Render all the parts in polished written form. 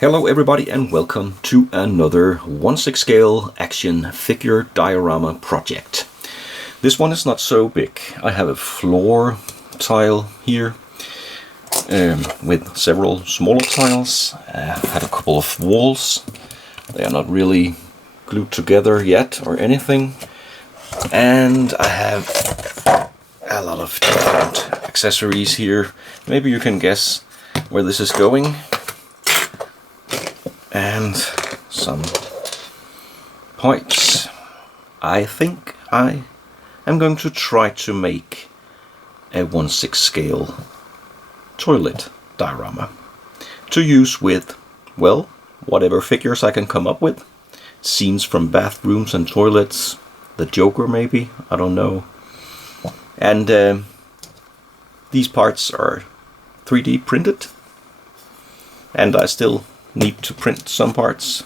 Hello everybody and welcome to another 1/6 scale action figure diorama project. This one is not so big. I have a floor tile here with several smaller tiles. I have a couple of walls. They are not really glued together yet or anything. And I have a lot of different accessories here. Maybe you can guess where this is going. And some pipes. I think I am going to try to make a 1/6 scale toilet diorama to use with, well, whatever figures I can come up with. Scenes from bathrooms and toilets, the Joker maybe, I don't know. And these parts are 3D printed, and I still need to print some parts,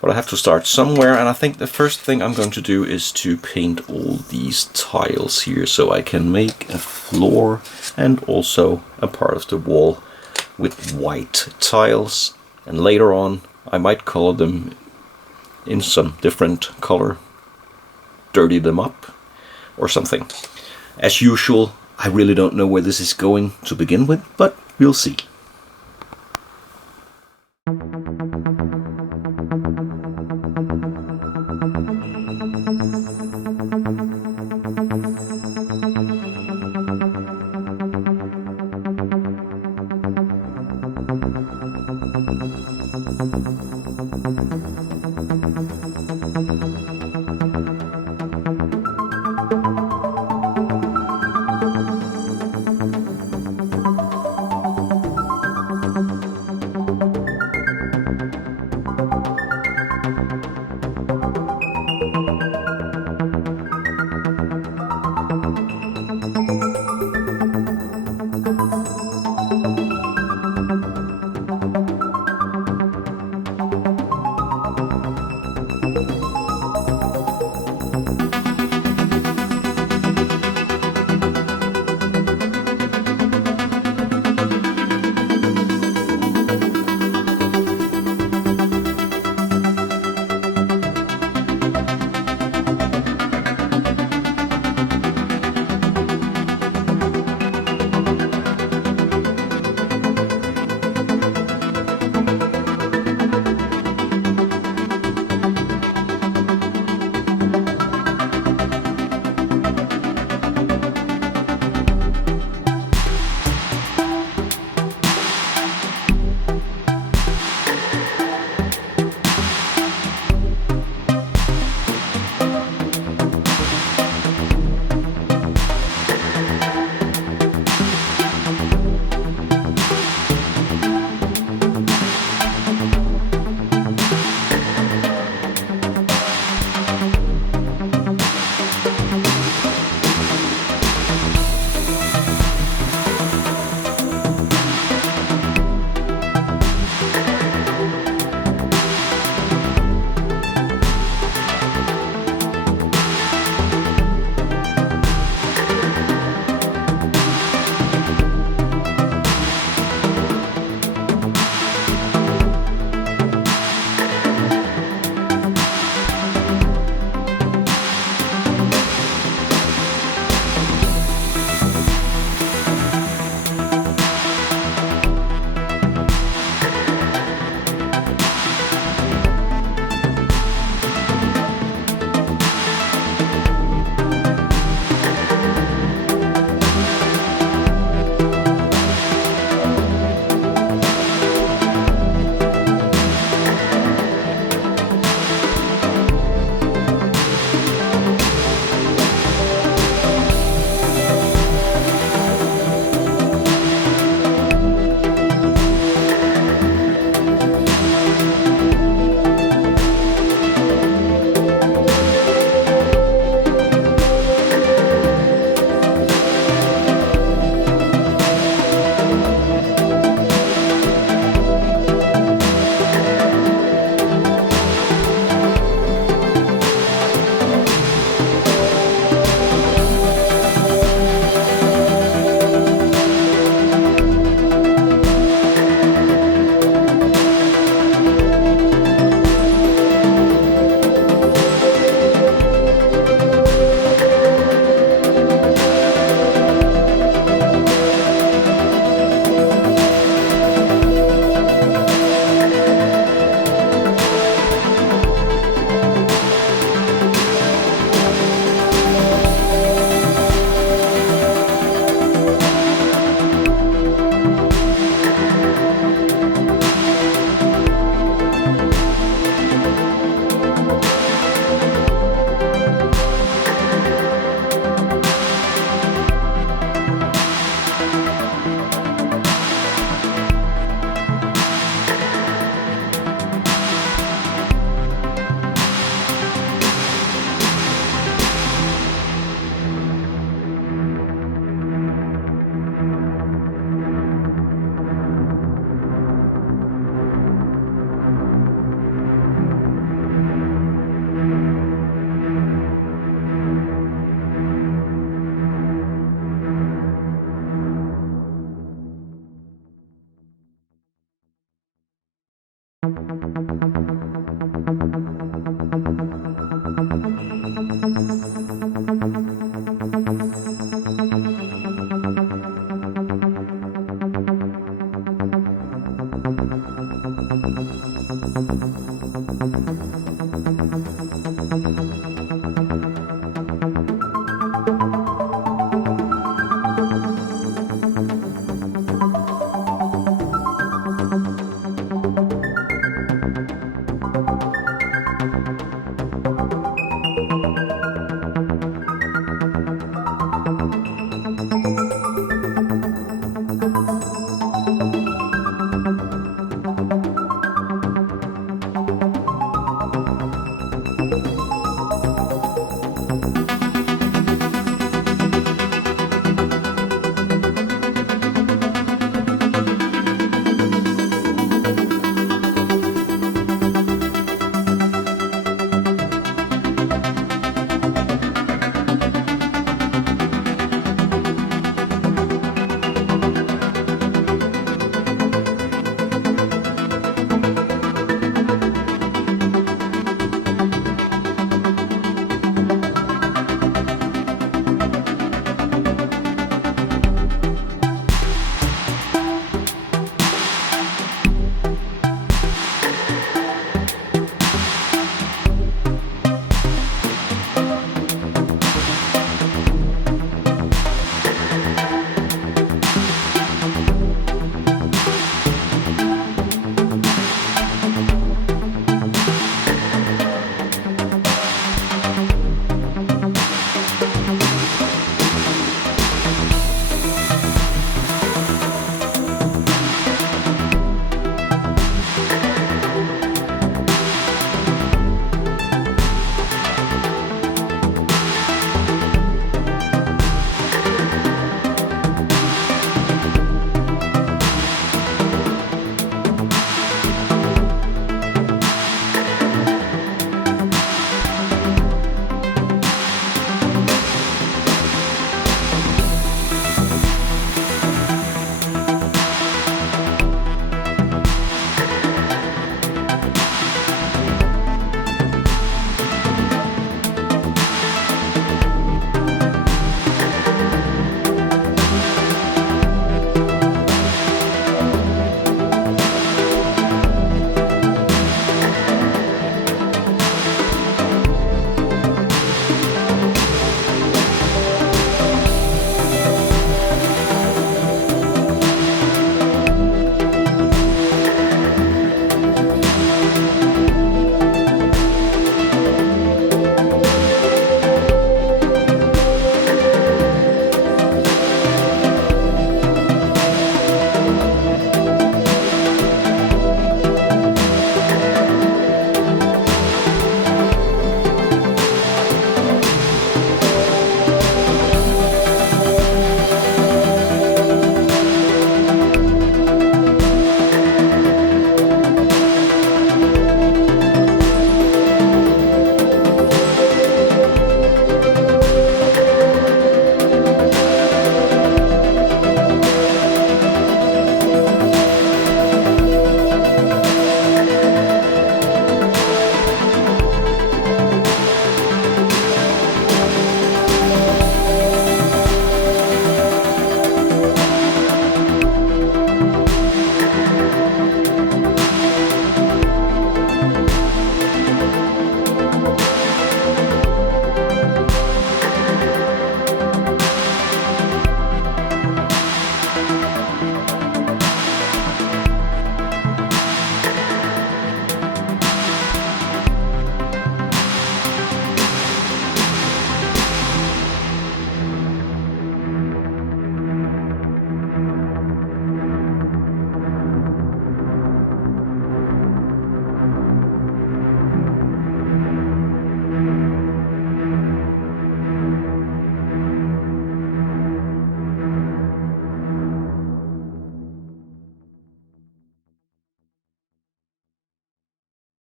but I have to start somewhere. And I think the first thing I'm going to do is to paint all these tiles here so I can make a floor and also a part of the wall with white tiles, and later on I might color them in some different color, dirty them up or something. As usual, I really don't know where this is going to begin with, but we'll see.